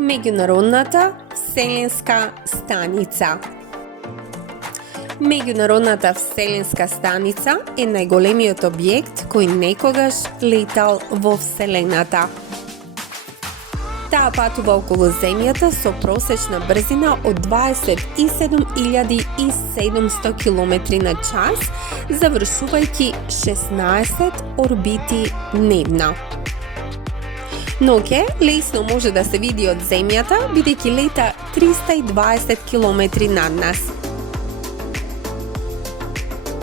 Меѓународната вселенска станица. Меѓународната вселенска станица е најголемиот објект кој некогаш летал во Вселената. Таа патува околу Земјата со просечна брзина од 27.700 км на час, завршувајќи 16 орбити дневна. Ноќе лесно може да се види од Земјата, бидејќи лета 320 км над нас.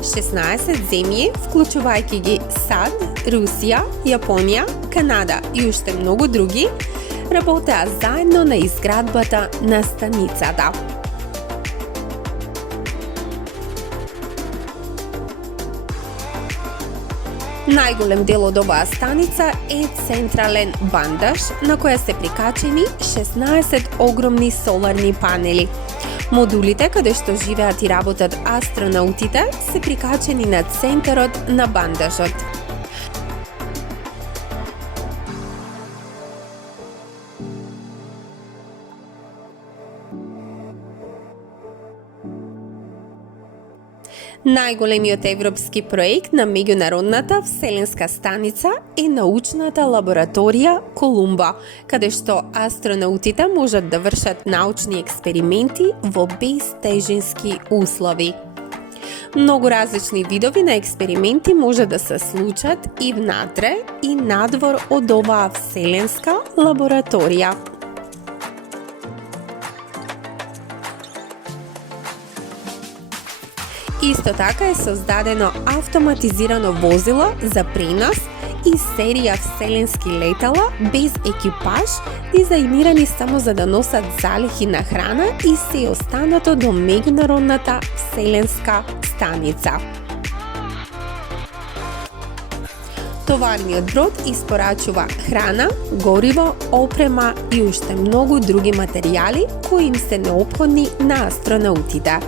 16 земји, вклучувајќи ги САД, Русија, Јапонија, Канада и уште многу други, работеа заедно на изградбата на станицата. Најголем дел од оваа станица е централен бандаж, на која се прикачени 16 огромни соларни панели. Модулите каде што живеат и работат астронаутите се прикачени на центарот на бандажот. Најголемиот европски проект на меѓународната вселенска станица е научната лабораторија Колумба, каде што астронаутите можат да вршат научни експерименти во безтежински услови. Многу различни видови на експерименти може да се случат и внатре и надвор од оваа вселенска лабораторија. Исто така е создадено автоматизирано возило за пренос и серија вселенски летала без екипаж, дизајнирани само за да носат залихи на храна и се останато до меѓународната вселенска станица. Товарниот брод испорачува храна, гориво, опрема и уште многу други материјали кои им се неопходни на астронаутите.